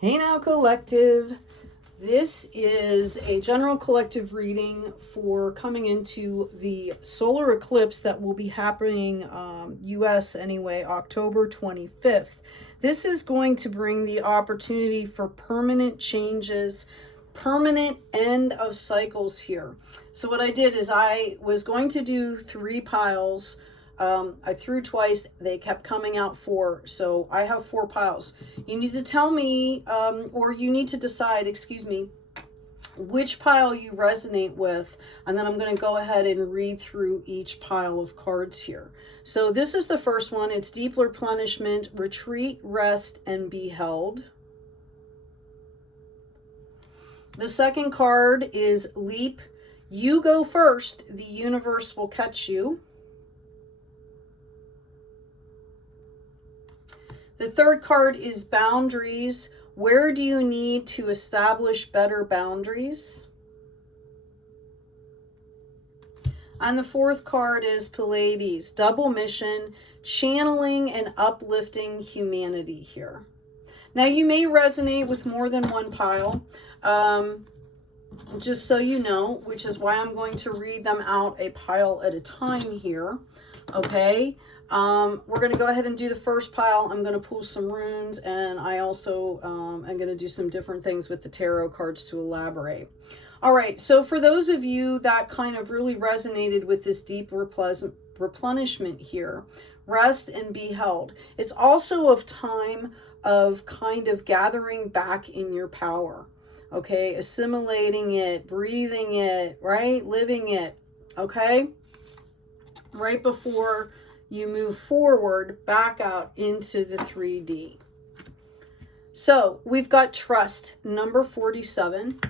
Hey now, collective. This is a general collective reading for coming into the solar eclipse that will be happening, US anyway, October 25th. This is going to bring the opportunity for permanent changes, permanent end of cycles here. So what I did is I was going to do 3 piles. I threw twice, they kept coming out 4, so I have 4 piles. You need to tell me, or you need to decide, excuse me, which pile you resonate with, and then I'm going to go ahead and read through each pile of cards here. So this is the first one. It's deep replenishment, retreat, rest, and be held. The second card is leap. You go first, the universe will catch you. The third card is boundaries. Where do you need to establish better boundaries? And the fourth card is Pleiades, double mission, channeling and uplifting humanity here. Now you may resonate with more than one pile, just so you know, which is why I'm going to read them out a pile at a time here. Okay. We're going to go ahead and do the first pile. I'm going to pull some runes, and I also am going to do some different things with the tarot cards to elaborate. All right, so for those of you that kind of really resonated with this deep replenishment here, rest and be held. It's also a time of kind of gathering back in your power, okay? Assimilating it, breathing it, right? Living it, okay? Right before you move forward back out into the 3D. So we've got trust, number 47.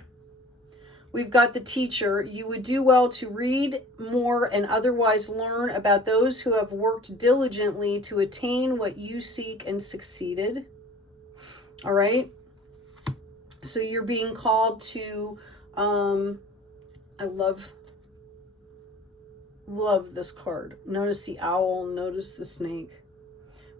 We've got the teacher. You would do well to read more and otherwise learn about those who have worked diligently to attain what you seek and succeeded. All right. So you're being called to, I love this card. Notice the owl, notice the snake,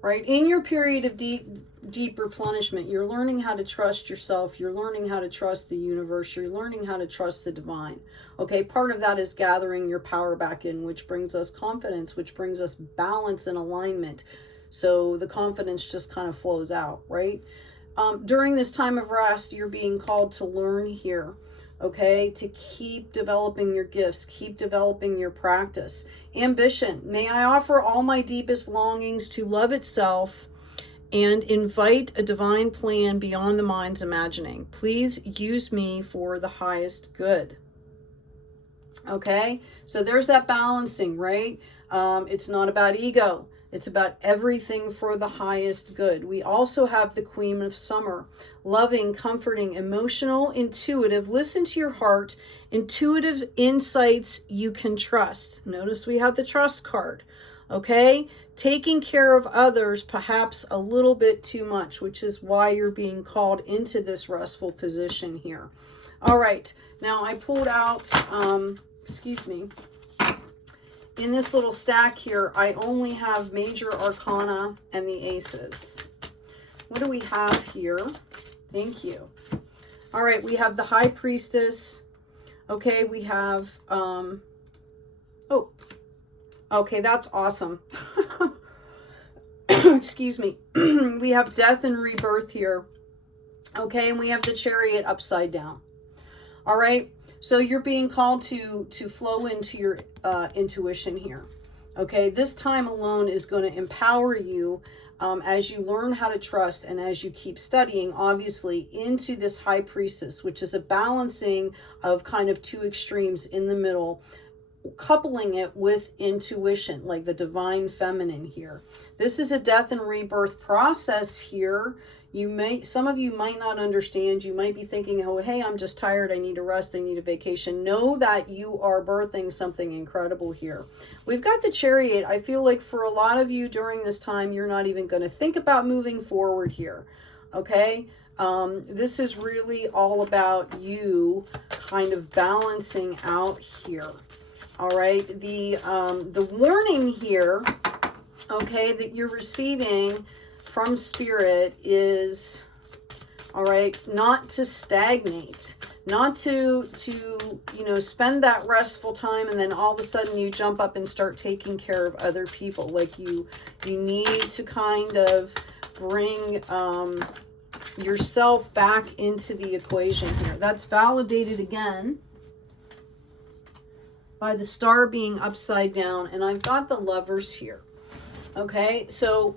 right? In your period of deep replenishment, you're learning how to trust yourself. You're learning how to trust the universe. You're learning how to trust the divine. Okay, part of that is gathering your power back in, which brings us confidence, which brings us balance and alignment. So the confidence just kind of flows out, right? During this time of rest, you're being called to learn here. Okay, to keep developing your gifts, keep developing your practice. Ambition. May I offer all my deepest longings to love itself and invite a divine plan beyond the mind's imagining. Please use me for the highest good. Okay, so there's that balancing, right? It's not about ego. It's about everything for the highest good. We also have the Queen of Summer. Loving, comforting, emotional, intuitive. Listen to your heart. Intuitive insights you can trust. Notice we have the trust card. Okay? Taking care of others perhaps a little bit too much, which is why you're being called into this restful position here. All right. Now I pulled out, excuse me. In this little stack here, I only have major arcana and the aces. What do we have here? Thank you. All right, we have the high priestess. Okay, we have, oh, okay, that's awesome. Excuse me. We have death and rebirth here. Okay, and we have the chariot upside down. All right. So you're being called to flow into your intuition here. Okay, this time alone is going to empower you as you learn how to trust and as you keep studying, obviously, into this high priestess, which is a balancing of kind of 2 extremes in the middle, coupling it with intuition, like the divine feminine here. This is a death and rebirth process here. Some of you might not understand. You might be thinking, oh, hey, I'm just tired. I need a rest. I need a vacation. Know that you are birthing something incredible here. We've got the chariot. I feel like for a lot of you during this time, you're not even going to think about moving forward here. Okay. This is really all about you kind of balancing out here. All right. The warning here, okay, that you're receiving from Spirit is All right, not to stagnate, not to you know, spend that restful time and then all of a sudden you jump up and start taking care of other people. Like you need to kind of bring yourself back into the equation here. That's validated again by the star being upside down, and I've got the Lovers here. Okay, so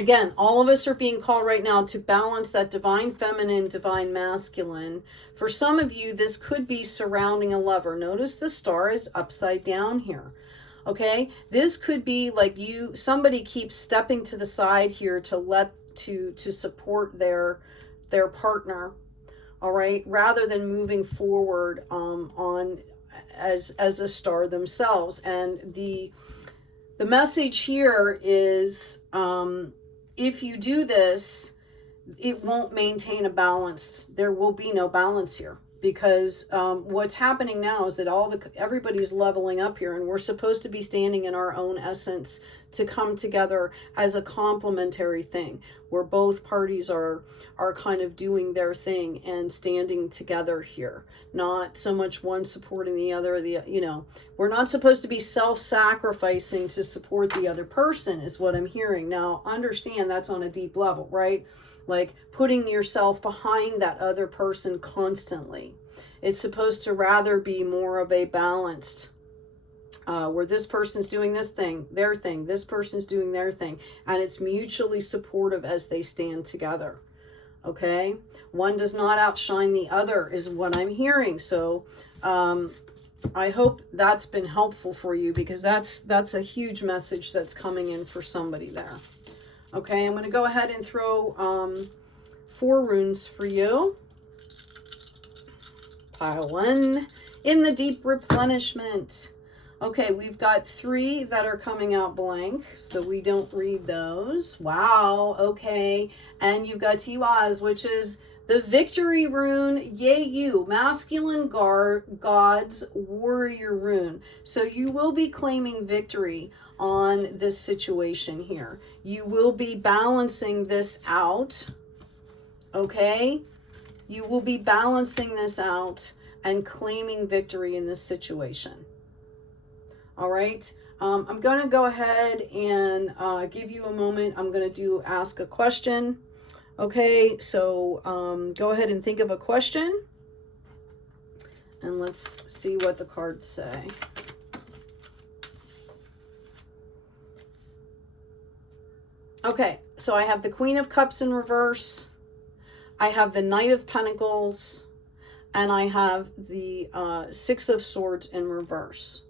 again, all of us are being called right now to balance that divine feminine, divine masculine. For some of you, this could be surrounding a lover. Notice the star is upside down here. Okay, this could be like somebody keeps stepping to the side here to support their partner. All right, rather than moving forward on as a star themselves. And the message here is, if you do this, it won't maintain a balance. There will be no balance here, because what's happening now is that everybody's leveling up here, and we're supposed to be standing in our own essence to come together as a complementary thing, where both parties are kind of doing their thing and standing together here, not so much one supporting the other. You know, we're not supposed to be self-sacrificing to support the other person, is what I'm hearing. Now, understand that's on a deep level, right? Like putting yourself behind that other person constantly. It's supposed to rather be more of a balanced, where this person's doing this thing, their thing, this person's doing their thing, and it's mutually supportive as they stand together. Okay, one does not outshine the other, is what I'm hearing. So I hope that's been helpful for you, because that's a huge message that's coming in for somebody there. Okay, I'm going to go ahead and throw 4 runes for you. Pile 1, in the deep replenishment. Okay, we've got 3 that are coming out blank, so we don't read those. Wow, okay. And you've got Tiwaz, which is the victory rune, yay you, masculine gods warrior rune. So you will be claiming victory on this situation here. You will be balancing this out, okay? You will be balancing this out and claiming victory in this situation. All right, I'm going to go ahead and give you a moment. I'm going to ask a question. Okay, so go ahead and think of a question, and let's see what the cards say. Okay, so I have the Queen of Cups in reverse, I have the Knight of Pentacles, and I have the Six of Swords in reverse.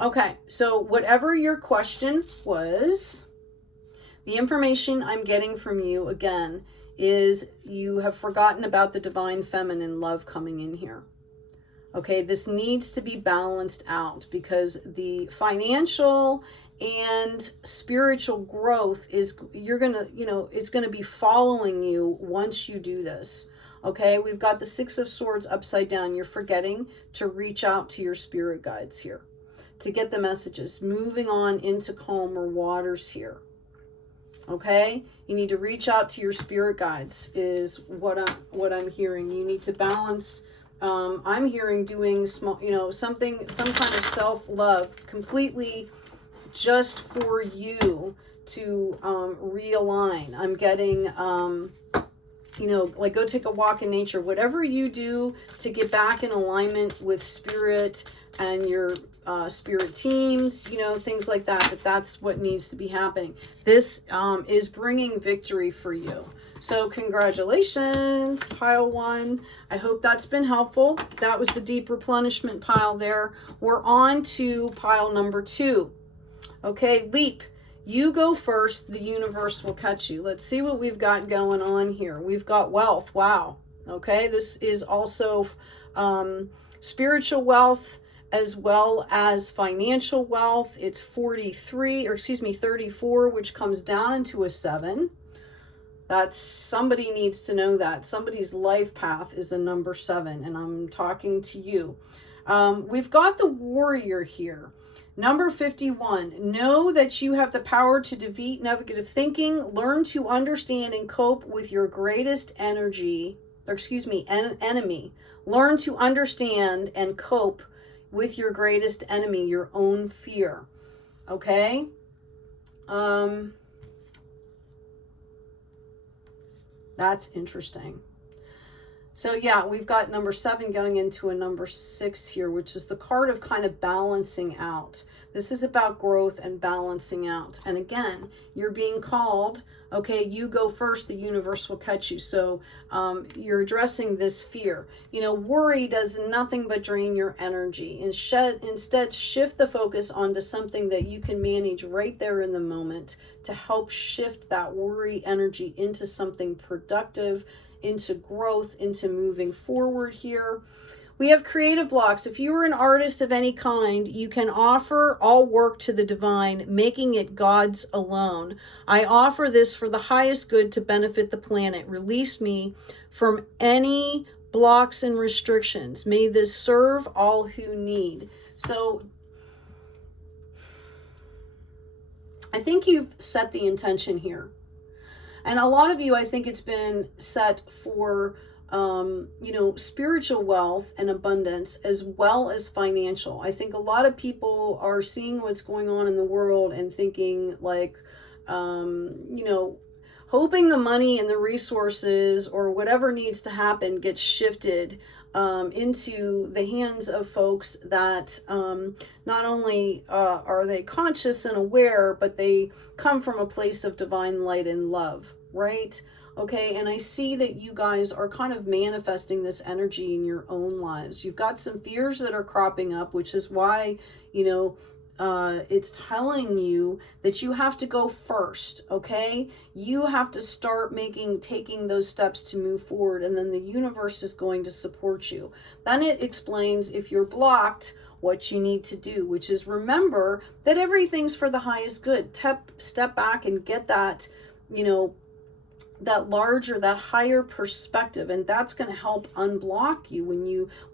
Okay, so whatever your question was, the information I'm getting from you, again, is you have forgotten about the divine feminine love coming in here. Okay, this needs to be balanced out, because the financial and spiritual growth is, you're going to, you know, it's going to be following you once you do this. Okay, we've got the Six of Swords upside down. You're forgetting to reach out to your spirit guides here to get the messages. Moving on into calmer waters here. Okay, you need to reach out to your spirit guides, is what I'm hearing. You need to balance. I'm hearing doing small, you know, some kind of self-love completely just for you to realign. I'm getting you know, like go take a walk in nature. Whatever you do to get back in alignment with spirit and your spirit teams, you know, things like that. But that's what needs to be happening. This is bringing victory for you. So congratulations, pile 1. I hope that's been helpful. That was the deep replenishment pile there. We're on to pile number 2. Okay, leap. You go first, the universe will catch you. Let's see what we've got going on here. We've got wealth. Wow. Okay, this is also spiritual wealth as well as financial wealth. It's 34, which comes down into a 7. That's, somebody needs to know that. Somebody's life path is a number 7, and I'm talking to you. We've got the warrior here. Number 51, know that you have the power to defeat negative thinking. Learn to understand and cope with your greatest enemy. Learn to understand and cope with your greatest enemy, your own fear. Okay? That's interesting. So yeah, we've got number 7 going into a number 6 here, which is the card of kind of balancing out. This is about growth and balancing out. And again, you're being called, okay, you go first, the universe will catch you. So you're addressing this fear. You know, worry does nothing but drain your energy. Instead, shift the focus onto something that you can manage right there in the moment to help shift that worry energy into something productive, into growth, into moving forward here. We have creative blocks. If you are an artist of any kind, you can offer all work to the divine, making it God's alone. I offer this for the highest good to benefit the planet. Release me from any blocks and restrictions. May this serve all who need. So I think you've set the intention here. And a lot of you, I think it's been set for, you know, spiritual wealth and abundance as well as financial. I think a lot of people are seeing what's going on in the world and thinking like, you know, hoping the money and the resources or whatever needs to happen gets shifted into the hands of folks that not only are they conscious and aware, but they come from a place of divine light and love, right? Okay, and I see that you guys are kind of manifesting this energy in your own lives. You've got some fears that are cropping up, which is why, you know, it's telling you that you have to go first, okay? You have to start taking those steps to move forward, and then the universe is going to support you. Then it explains if you're blocked, what you need to do, which is remember that everything's for the highest good. Step back and get that, you know, that larger, that higher perspective, and that's going to help unblock you.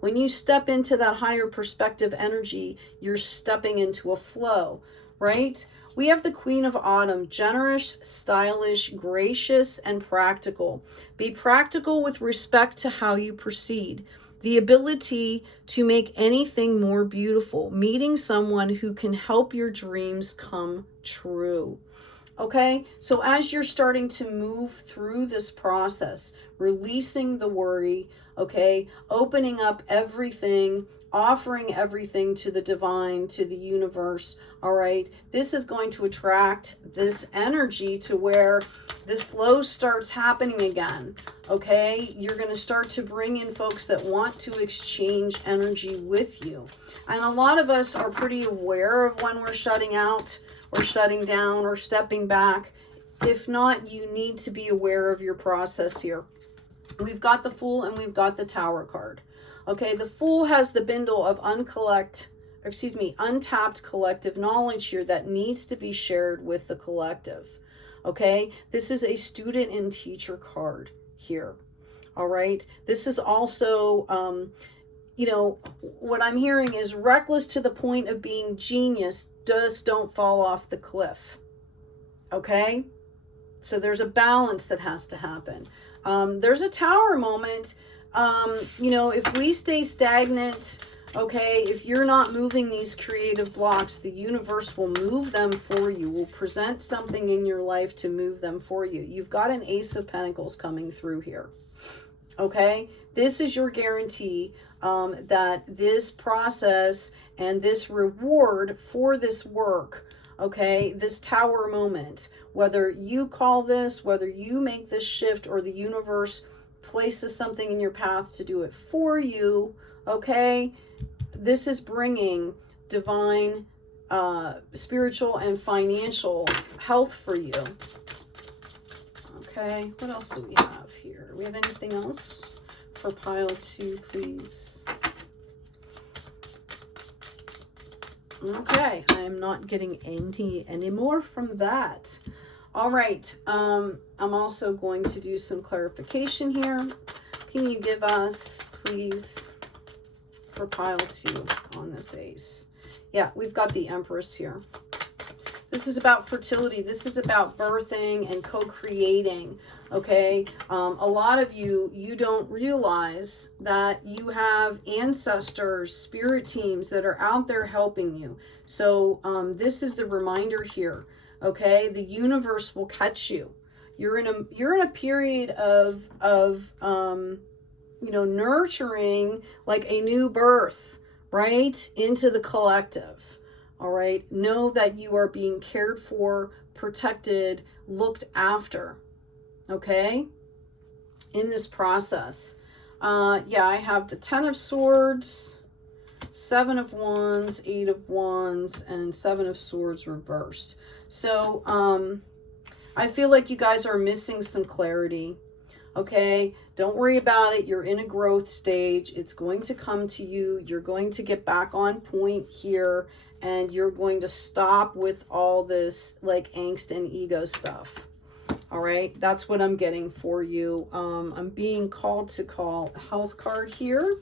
When you step into that higher perspective energy, you're stepping into a flow, right? We have the Queen of Autumn, generous, stylish, gracious, and practical. Be practical with respect to how you proceed. The ability to make anything more beautiful, meeting someone who can help your dreams come true. Okay, so as you're starting to move through this process, releasing the worry, okay, opening up everything, offering everything to the divine, to the universe, all right, this is going to attract this energy to where the flow starts happening again, okay? You're going to start to bring in folks that want to exchange energy with you. And a lot of us are pretty aware of when we're shutting out or shutting down or stepping back. If not, you need to be aware of your process here. We've got the Fool and we've got the Tower card. Okay, the Fool has the bundle of untapped collective knowledge here that needs to be shared with the collective. Okay, this is a student and teacher card here. All right, this is also, you know, what I'm hearing is reckless to the point of being genius. Just don't fall off the cliff. Okay, so there's a balance that has to happen. There's a Tower moment. You know, if we stay stagnant, okay, if you're not moving these creative blocks, the universe will move them for you, will present something in your life to move them for you. You've got an Ace of Pentacles coming through here. Okay, this is your guarantee that this process and this reward for this work, okay, this Tower moment, whether you call this, whether you make this shift or the universe places something in your path to do it for you, okay, this is bringing divine, spiritual and financial health for you. Okay, what else do we have here? Do we have anything else for pile 2, please? Okay, I am not getting any more from that. All right, I'm also going to do some clarification here. Can you give us, please, for pile 2 on this ace? Yeah, we've got the Empress here. This is about fertility. This is about birthing and co-creating, okay? A lot of you, you don't realize that you have ancestors, spirit teams that are out there helping you. So this is the reminder here, okay? The universe will catch you. You're in a period of you know, nurturing like a new birth, right? Into the collective. All right. Know that you are being cared for, protected, looked after. Okay. In this process. Yeah, I have the 10 of Swords, 7 of Wands, 8 of Wands, and 7 of Swords reversed. So, I feel like you guys are missing some clarity. Okay, don't worry about it. You're in a growth stage. It's going to come to you. You're going to get back on point here, and you're going to stop with all this like angst and ego stuff. All right, that's what I'm getting for you. I'm being called to call a health card here.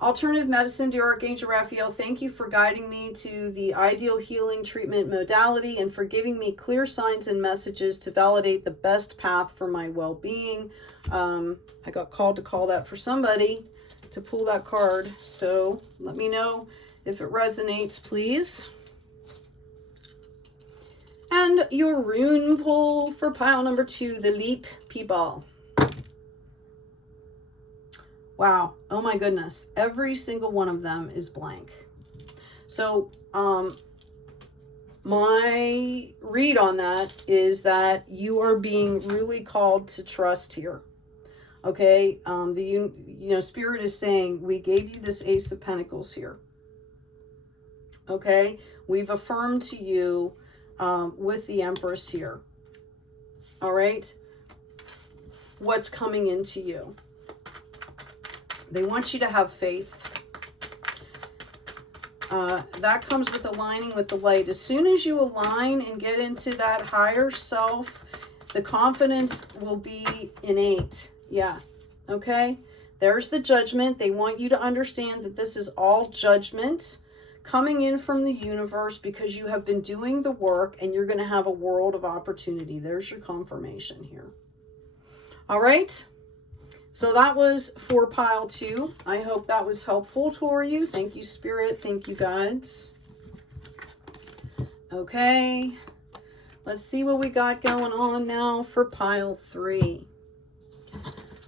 Alternative medicine, dear Archangel Raphael, thank you for guiding me to the ideal healing treatment modality and for giving me clear signs and messages to validate the best path for my well-being. I got called to call that for somebody to pull that card. So let me know if it resonates, please. And your rune pull for pile number 2, the Leap People. Wow. Oh my goodness. Every single one of them is blank. So, my read on that is that you are being really called to trust here. Okay. You know, Spirit is saying, we gave you this Ace of Pentacles here. Okay. We've affirmed to you, with the Empress here. All right. What's coming into you. They want you to have faith. That comes with aligning with the light. As soon as you align and get into that higher self, the confidence will be innate. Yeah. Okay. There's the judgment. They want you to understand that this is all judgment coming in from the universe because you have been doing the work and you're going to have a world of opportunity. There's your confirmation here. All right. So that was for pile 2. I hope that was helpful for you. Thank you, Spirit. Thank you, guides. Okay. Let's see what we got going on now for pile 3.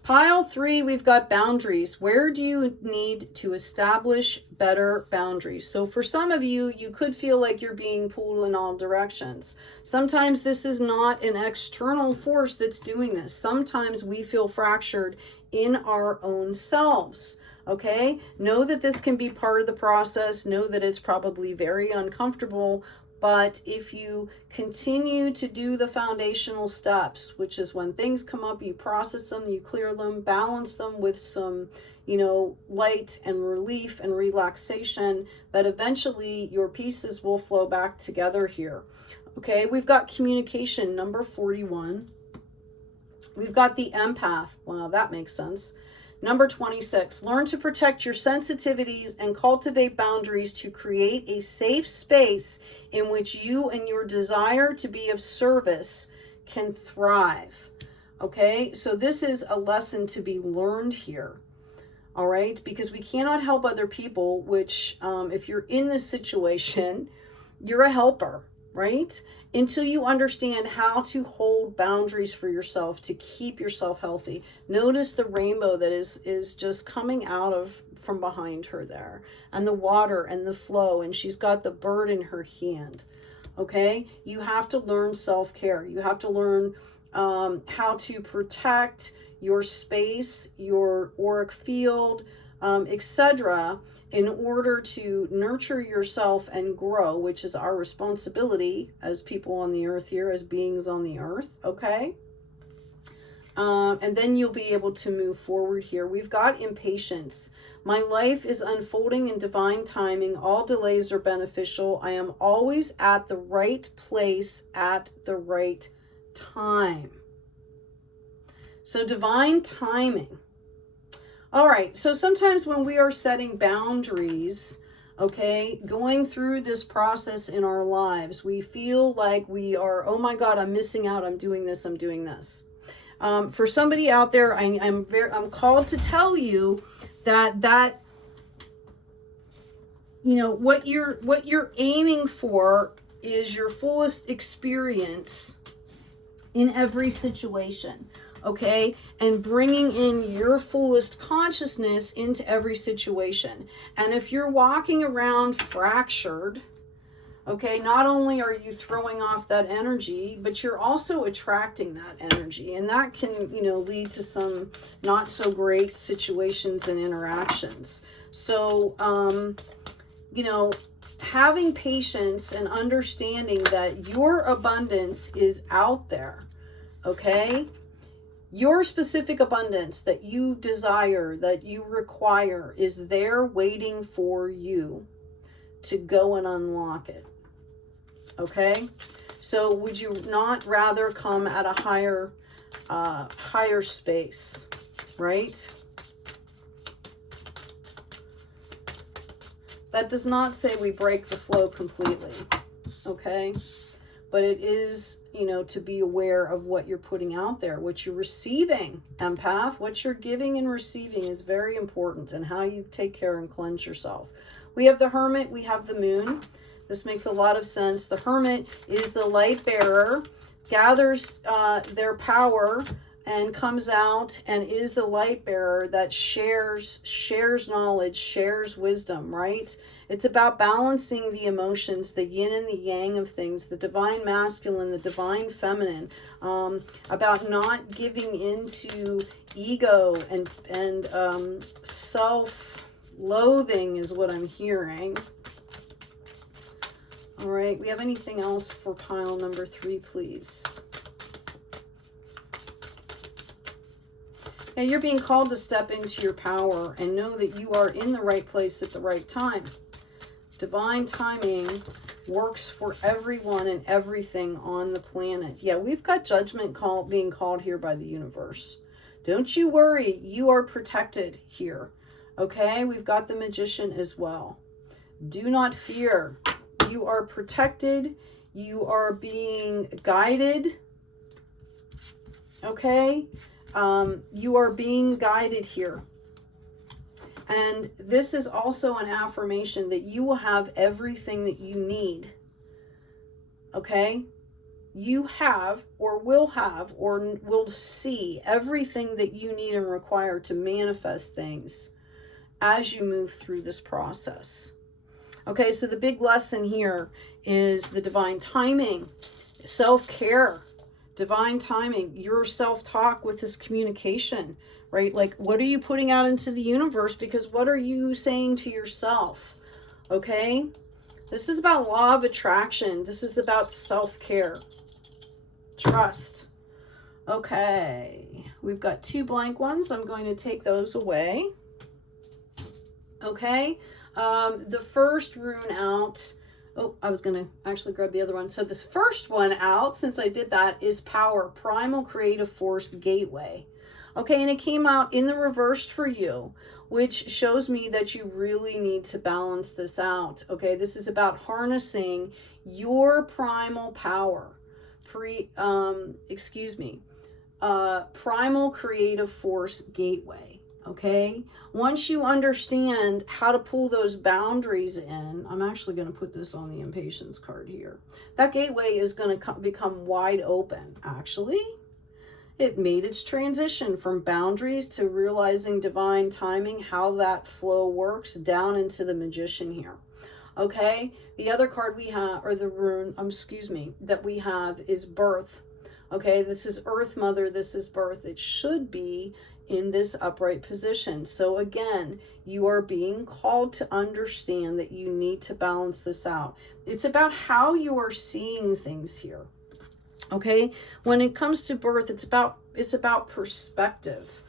Pile 3, we've got boundaries. Where do you need to establish better boundaries? So for some of you, you could feel like you're being pulled in all directions. Sometimes this is not an external force that's doing this. Sometimes we feel fractured in our own selves. Okay? Know that this can be part of the process. Know that it's probably very uncomfortable. But if you continue to do the foundational steps, which is when things come up, you process them, you clear them, balance them with some, you know, light and relief and relaxation, that eventually your pieces will flow back together here. Okay, we've got communication, number 41. We've got the empath. Well, now that makes sense. Number 26, learn to protect your sensitivities and cultivate boundaries to create a safe space in which you and your desire to be of service can thrive. Okay, so this is a lesson to be learned here. All right, because we cannot help other people, which if you're in this situation, you're a helper, right? Until you understand how to hold boundaries for yourself to keep yourself healthy. Notice the rainbow that is just coming out from behind her there, and the water and the flow, and she's got the bird in her hand. Okay, you have to learn self-care. You have to learn how to protect your space, your auric field, etc., in order to nurture yourself and grow, which is our responsibility as people on the earth here, as beings on the earth, okay? And then you'll be able to move forward here. We've got impatience. My life is unfolding in divine timing. All delays are beneficial. I am always at the right place at the right time. So divine timing. All right, so sometimes when we are setting boundaries, okay, going through this process in our lives, we feel like we are, oh my God, I'm missing out, I'm doing this, I'm doing this. For somebody out there, I'm called to tell you that you know, what you're aiming for is your fullest experience in every situation. Okay, and bringing in your fullest consciousness into every situation. And if you're walking around fractured, okay, not only are you throwing off that energy, but you're also attracting that energy. And that can, you know, lead to some not so great situations and interactions. So, you know, having patience and understanding that your abundance is out there, okay? Your specific abundance that you desire, that you require, is there waiting for you to go and unlock it. Okay? So would you not rather come at a higher space, right? That does not say we break the flow completely, okay? But it is, you know, to be aware of what you're putting out there, what you're receiving, empath. What you're giving and receiving is very important, and how you take care and cleanse yourself. We have the Hermit, we have the Moon. This makes a lot of sense. The Hermit is the light bearer, gathers their power and comes out and is the light bearer that shares knowledge, shares wisdom, right? It's about balancing the emotions, the yin and the yang of things, the divine masculine, the divine feminine, about not giving into ego and self-loathing is what I'm hearing. All right, we have anything else for pile number 3, please? Now, you're being called to step into your power and know that you are in the right place at the right time. Divine timing works for everyone and everything on the planet. Yeah, we've got judgment being called here by the universe. Don't you worry, you are protected here. Okay, we've got the Magician as well. Do not fear. You are protected. You are being guided. Okay, you are being guided here. And this is also an affirmation that you will have everything that you need. Okay? You have or will see everything that you need and require to manifest things as you move through this process. Okay, so the big lesson here is the divine timing, self-care, divine timing, your self-talk with this communication. Right? Like, what are you putting out into the universe? Because what are you saying to yourself? Okay? This is about law of attraction. This is about self-care. Trust. Okay. We've got 2 blank ones. I'm going to take those away. Okay. The first rune out. Oh, I was going to actually grab the other one. So this first one out, since I did that, is Power, Primal Creative Force Gateway. Okay, and it came out in the reversed for you, which shows me that you really need to balance this out. Okay, this is about harnessing your primal power. Primal Creative Force Gateway. Okay, once you understand how to pull those boundaries in, I'm actually going to put this on the impatience card here. That gateway is going to become wide open, actually. It made its transition from boundaries to realizing divine timing, how that flow works down into the Magician here. Okay, the other card we have, or the rune, that we have is Birth. Okay, this is Earth Mother, this is Birth. It should be in this upright position. So again, you are being called to understand that you need to balance this out. It's about how you are seeing things here. Okay, when it comes to Birth, it's about perspective.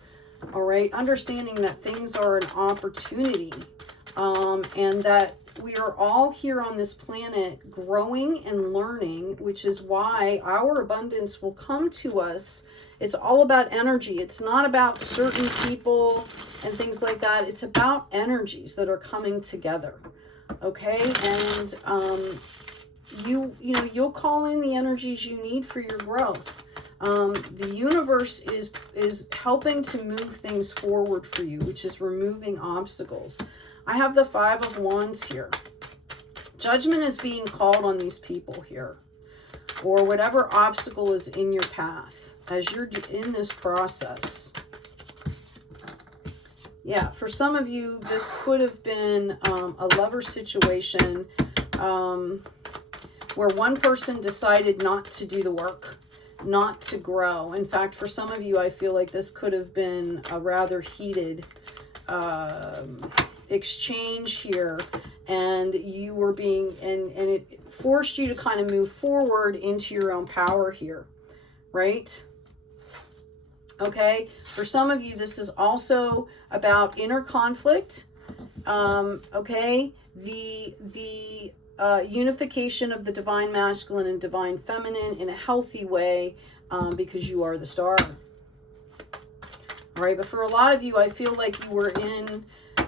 All right, understanding that things are an opportunity, and that we are all here on this planet growing and learning, which is why our abundance will come to us. It's all about energy. It's not about certain people and things like that. It's about energies that are coming together. Okay? And you know, you'll call in the energies you need for your growth. The universe is helping to move things forward for you, which is removing obstacles. I have the 5 of Wands here. Judgment is being called on these people here, or whatever obstacle is in your path as you're in this process. Yeah, for some of you, this could have been a lover situation where one person decided not to do the work, not to grow. In fact, for some of you, I feel like this could have been a rather heated exchange here, and you were being, and it forced you to kind of move forward into your own power here, right? Okay, for some of you, this is also about inner conflict. Okay, the unification of the divine masculine and divine feminine in a healthy way, because you are the star. All right, but for a lot of you, I feel like you were in,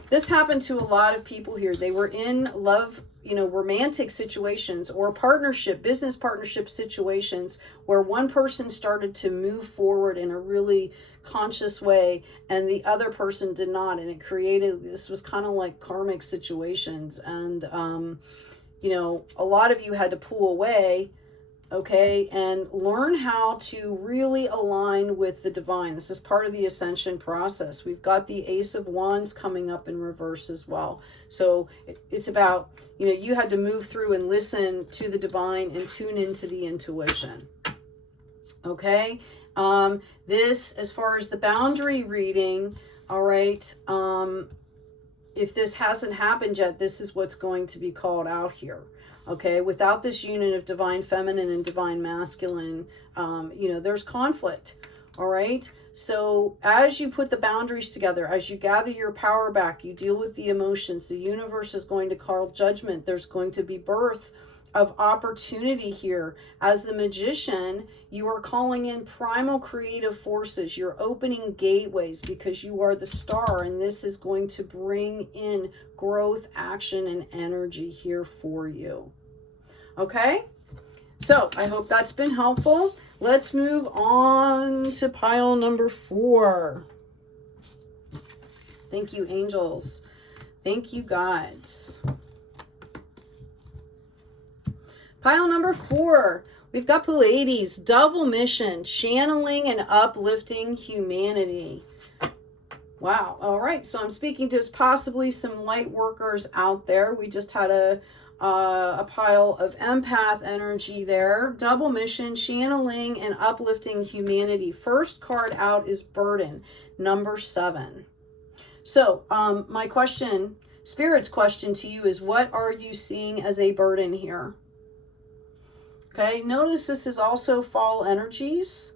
this happened to a lot of people here. They were in love, you know, romantic situations or partnership, business partnership situations where one person started to move forward in a really conscious way and the other person did not. And it created, this was kind of like karmic situations. And, you know, a lot of you had to pull away, okay, and learn how to really align with the divine. This is part of the ascension process. We've got the Ace of Wands coming up in reverse as well. So it's about, you know, you had to move through and listen to the divine and tune into the intuition. Okay, this, as far as the boundary reading, all right, if this hasn't happened yet, this is what's going to be called out here. Okay, without this union of divine feminine and divine masculine, you know, there's conflict. All right, so as you put the boundaries together, as you gather your power back, you deal with the emotions, the universe is going to call judgment. There's going to be birth of opportunity here. As the magician, you are calling in primal creative forces. You're opening gateways because you are the star, and this is going to bring in growth, action, and energy here for you. Okay, so I hope that's been helpful. Let's move on to pile number 4. Thank you, angels. Thank you, guides. Pile number 4, we've got Pleiades, double mission, channeling and uplifting humanity. Wow. All right. So I'm speaking to possibly some light workers out there. We just had a pile of empath energy there. Double mission, channeling and uplifting humanity. First card out is burden, number 7. So my question, Spirit's question to you is, what are you seeing as a burden here? Okay, notice this is also fall energies,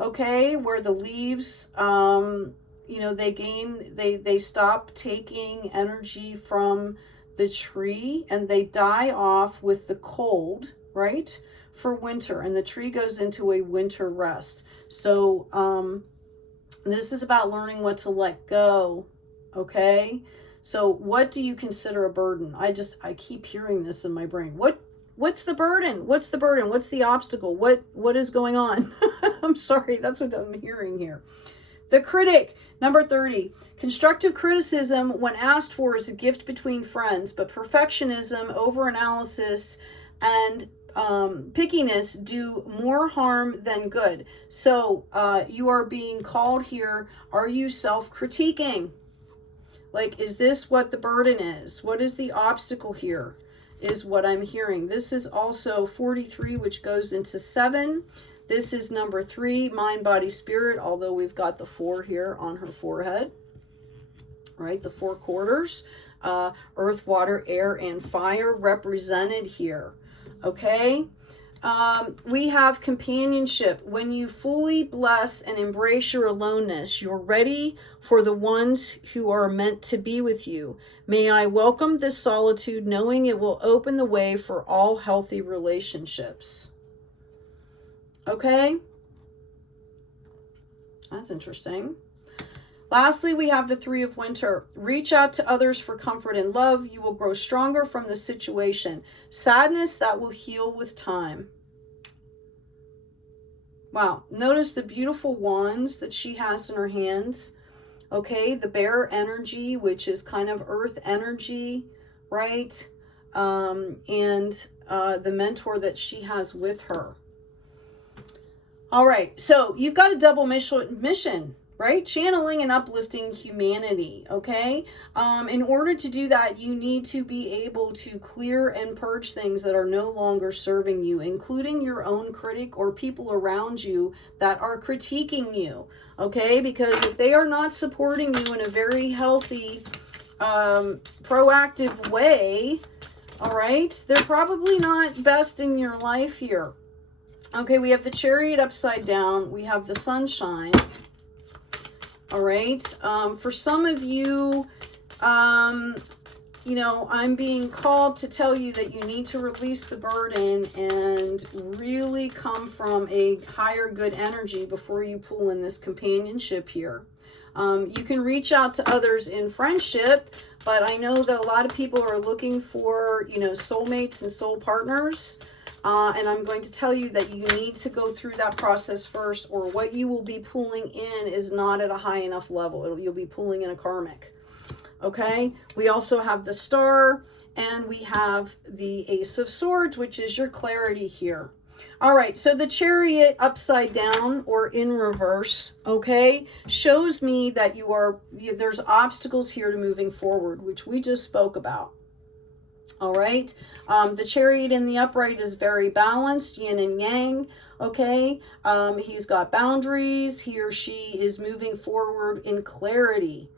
okay, where the leaves, you know, they stop taking energy from the tree and they die off with the cold, right, for winter, and the tree goes into a winter rest. So this is about learning what to let go, okay? So what do you consider a burden? I keep hearing this in my brain. What's the burden? What's the burden? What's the obstacle? What is going on? I'm sorry, that's what I'm hearing here. The critic, number 30. Constructive criticism, when asked for, is a gift between friends, but perfectionism, overanalysis, and pickiness do more harm than good. So you are being called here. Are you self-critiquing? Like, is this what the burden is? What is the obstacle here? Is what I'm hearing. This is also 43, which goes into 7. This is number 3, mind, body, spirit, although we've got the 4 here on her forehead, right? The 4 quarters, earth, water, air, and fire represented here, okay? We have companionship. When you fully bless and embrace your aloneness, you're ready for the ones who are meant to be with you. May I welcome this solitude, knowing it will open the way for all healthy relationships. Okay? That's interesting. Lastly, we have the Three of Winter. Reach out to others for comfort and love. You will grow stronger from the situation. Sadness that will heal with time. Wow. Notice the beautiful wands that she has in her hands. Okay. The bear energy, which is kind of earth energy, right? And the mentor that she has with her. All right. So you've got a double mission, right? Channeling and uplifting humanity, okay? In order to do that, you need to be able to clear and purge things that are no longer serving you, including your own critic or people around you that are critiquing you, okay? Because if they are not supporting you in a very healthy, proactive way, all right, they're probably not best in your life here. Okay, we have the Chariot upside down. We have the Sunshine. All right. For some of you, you know, I'm being called to tell you that you need to release the burden and really come from a higher good energy before you pull in this companionship here. You can reach out to others in friendship, but I know that a lot of people are looking for, you know, soulmates and soul partners. And I'm going to tell you that you need to go through that process first, or what you will be pulling in is not at a high enough level. You'll be pulling in a karmic. Okay. We also have the Star, and we have the Ace of Swords, which is your clarity here. All right. So the Chariot upside down or in reverse, okay, shows me that there's obstacles here to moving forward, which we just spoke about. All right. The Chariot in the upright is very balanced, yin and yang. Okay. He's got boundaries. He or she is moving forward in clarity.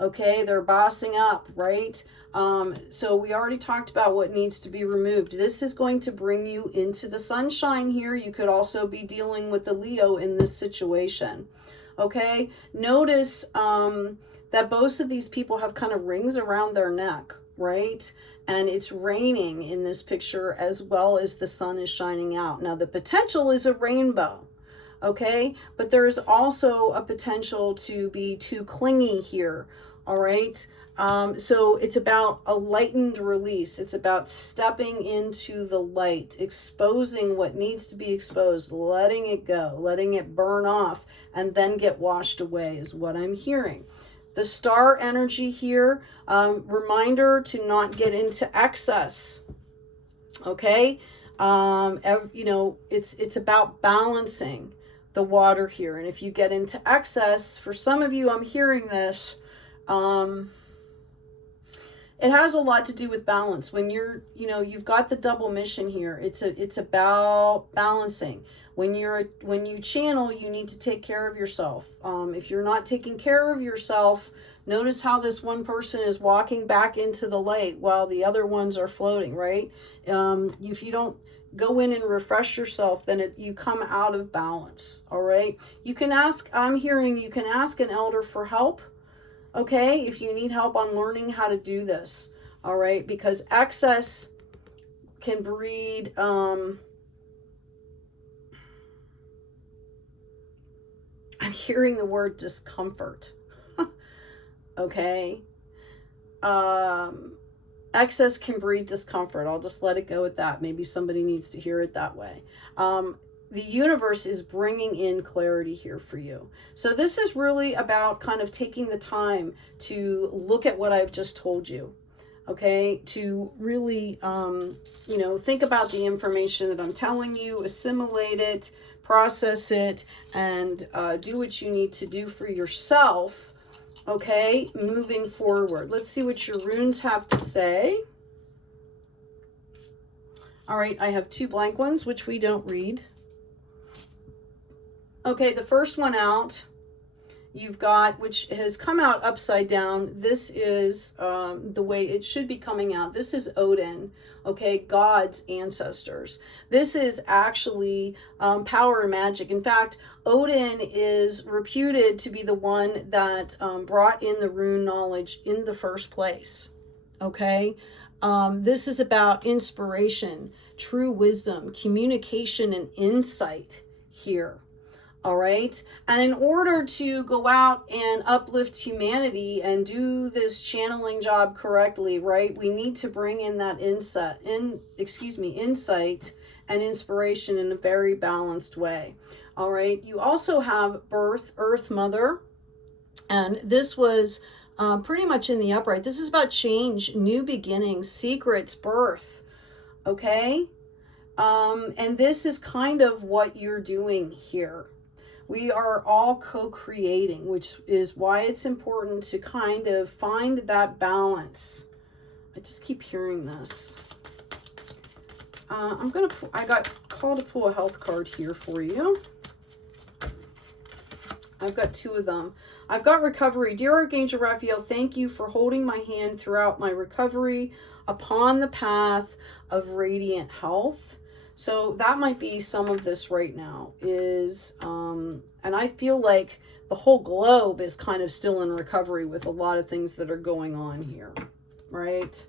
Okay. They're bossing up, right? So we already talked about what needs to be removed. This is going to bring you into the sunshine here. You could also be dealing with the Leo in this situation. Okay. Notice, that both of these people have kind of rings around their neck, right? And it's raining in this picture, as well as the sun is shining out. Now, the potential is a rainbow, okay? But there's also a potential to be too clingy here, all right? So it's about a lightened release. It's about stepping into the light, exposing what needs to be exposed, letting it go, letting it burn off, and then get washed away is what I'm hearing. The Star energy here, reminder to not get into excess, okay? You know, it's about balancing the water here. And if you get into excess, for some of you, I'm hearing this, it has a lot to do with balance. When you're, you know, you've got the double mission here. It's about balancing. When you channel, you need to take care of yourself. If you're not taking care of yourself, notice how this one person is walking back into the light while the other ones are floating, right? If you don't go in and refresh yourself, then you come out of balance, all right? You can ask, I'm hearing you can ask an elder for help, okay? If you need help on learning how to do this, all right? Because excess can breed, I'm hearing the word discomfort. Okay. Excess can breed discomfort. I'll just let it go at that. Maybe somebody needs to hear it that way. The universe is bringing in clarity here for you. So this is really about kind of taking the time to look at what I've just told you. Okay. To really, you know, think about the information that I'm telling you, assimilate it, process it, and do what you need to do for yourself, okay, moving forward. Let's see what your runes have to say. All right, I have 2 blank ones, which we don't read. Okay, the first one out you've got, which has come out upside down. This is the way it should be coming out. This is Odin, okay, God's ancestors. This is actually power and magic. In fact, Odin is reputed to be the one that brought in the rune knowledge in the first place, okay? This is about inspiration, true wisdom, communication, and insight here. All right. And in order to go out and uplift humanity and do this channeling job correctly, right, we need to bring in that insight and inspiration in a very balanced way. All right. You also have birth, Earth Mother. And this was pretty much in the upright. This is about change, new beginnings, secrets, birth. Okay. And this is kind of what you're doing here. We are all co-creating, which is why it's important to kind of find that balance. I just keep hearing this. I got called to pull a health card here for you. I've got two of them. I've got recovery. Dear Archangel Raphael, thank you for holding my hand throughout my recovery upon the path of radiant health. So that might be some of this right now is, and I feel like the whole globe is kind of still in recovery with a lot of things that are going on here, right?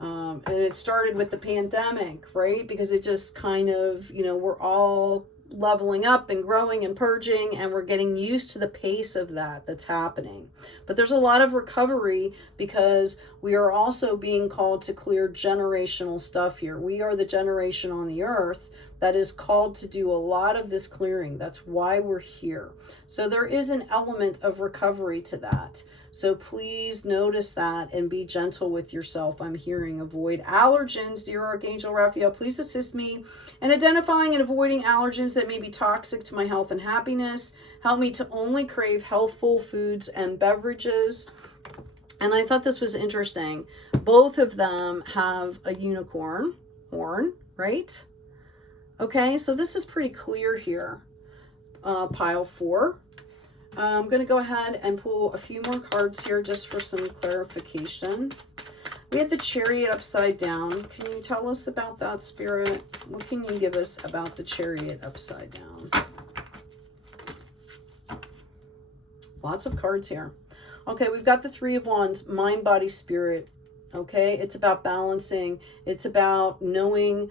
And it started with the pandemic, right? Because it just kind of, you know, we're all leveling up and growing and purging, and we're getting used to the pace of that's happening. But there's a lot of recovery because we are also being called to clear generational stuff here. We are the generation on the earth that is called to do a lot of this clearing. That's why we're here. So there is an element of recovery to that. So please notice that and be gentle with yourself. I'm hearing avoid allergens. Dear Archangel Raphael, please assist me in identifying and avoiding allergens that may be toxic to my health and happiness. Help me to only crave healthful foods and beverages. And I thought this was interesting. Both of them have a unicorn horn, right? Okay, so this is pretty clear here. Pile 4. I'm going to go ahead and pull a few more cards here just for some clarification. We had the Chariot upside down. Can you tell us about that, Spirit? What can you give us about the Chariot upside down? Lots of cards here. Okay, we've got the Three of Wands, mind, body, spirit. Okay, it's about balancing. It's about knowing,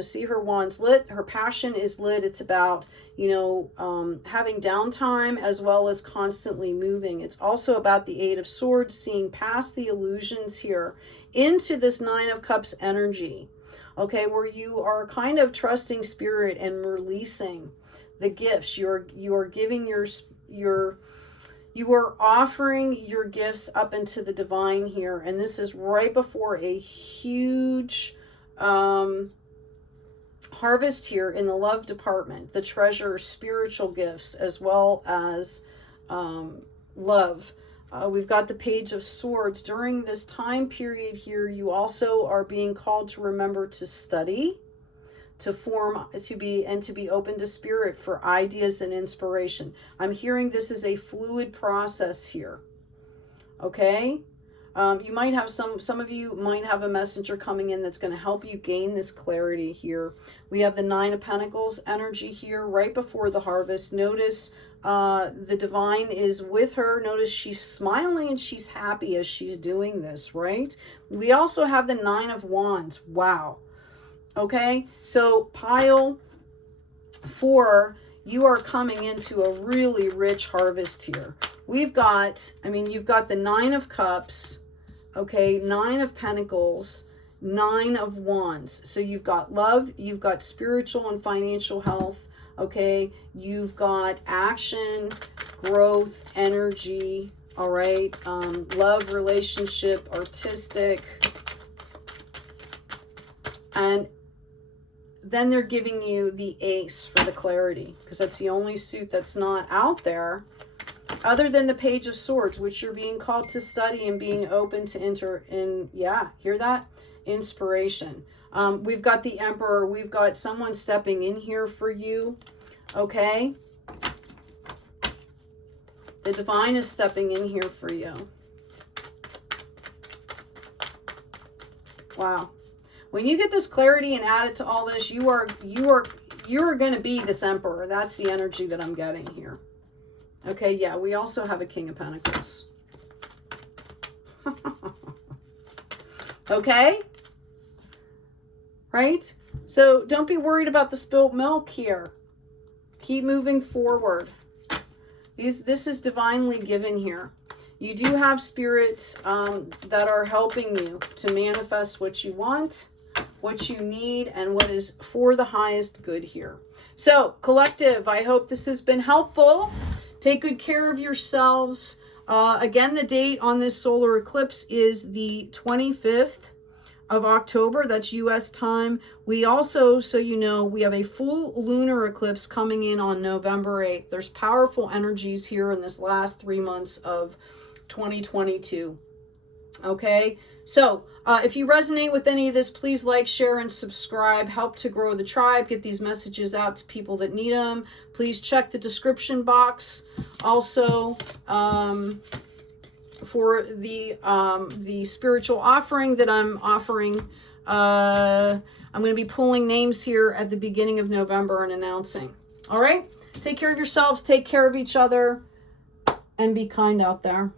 see her wands lit. Her passion is lit. It's about, having downtime as well as constantly moving. It's also about the Eight of Swords, seeing past the illusions here into this Nine of Cups energy. Okay, where you are kind of trusting spirit and releasing the gifts. You are giving you are offering your gifts up into the divine here. And this is right before a huge harvest here in the love department. The treasure, spiritual gifts, as well as love. We've got the Page of Swords. During this time period here, you also are being called to remember to study, to be open to spirit for ideas and inspiration. I'm hearing this is a fluid process here. Okay? You might have some of you might have a messenger coming in that's going to help you gain this clarity here. We have the Nine of Pentacles energy here right before the harvest. Notice the divine is with her. Notice she's smiling and she's happy as she's doing this, right? We also have the Nine of Wands. Wow. Okay, so pile 4, you are coming into a really rich harvest here. We've got, you've got the Nine of Cups, okay, Nine of Pentacles, Nine of Wands. So you've got love, you've got spiritual and financial health, okay, you've got action, growth, energy, all right, love, relationship, artistic, and then they're giving you the Ace for the clarity, because that's the only suit that's not out there other than the Page of Swords, which you're being called to study and being open to enter in. Yeah, hear that? Inspiration. We've got the Emperor. We've got someone stepping in here for you. Okay. The divine is stepping in here for you. Wow. When you get this clarity and add it to all this, you're going to be this emperor. That's the energy that I'm getting here. Okay, yeah, we also have a King of Pentacles. Okay? Right? So don't be worried about the spilt milk here. Keep moving forward. This is divinely given here. You do have spirits that are helping you to manifest what you want, what you need, and what is for the highest good here. So, collective, I hope this has been helpful. Take good care of yourselves. Again, the date on this solar eclipse is the 25th of October. That's U.S. time. We also, so you know, we have a full lunar eclipse coming in on November 8th. There's powerful energies here in this last 3 months of 2022. Okay, so if you resonate with any of this, please like, share, and subscribe. Help to grow the tribe. Get these messages out to people that need them. Please check the description box. Also, for the spiritual offering that I'm offering, I'm going to be pulling names here at the beginning of November and announcing. All right, take care of yourselves, take care of each other, and be kind out there.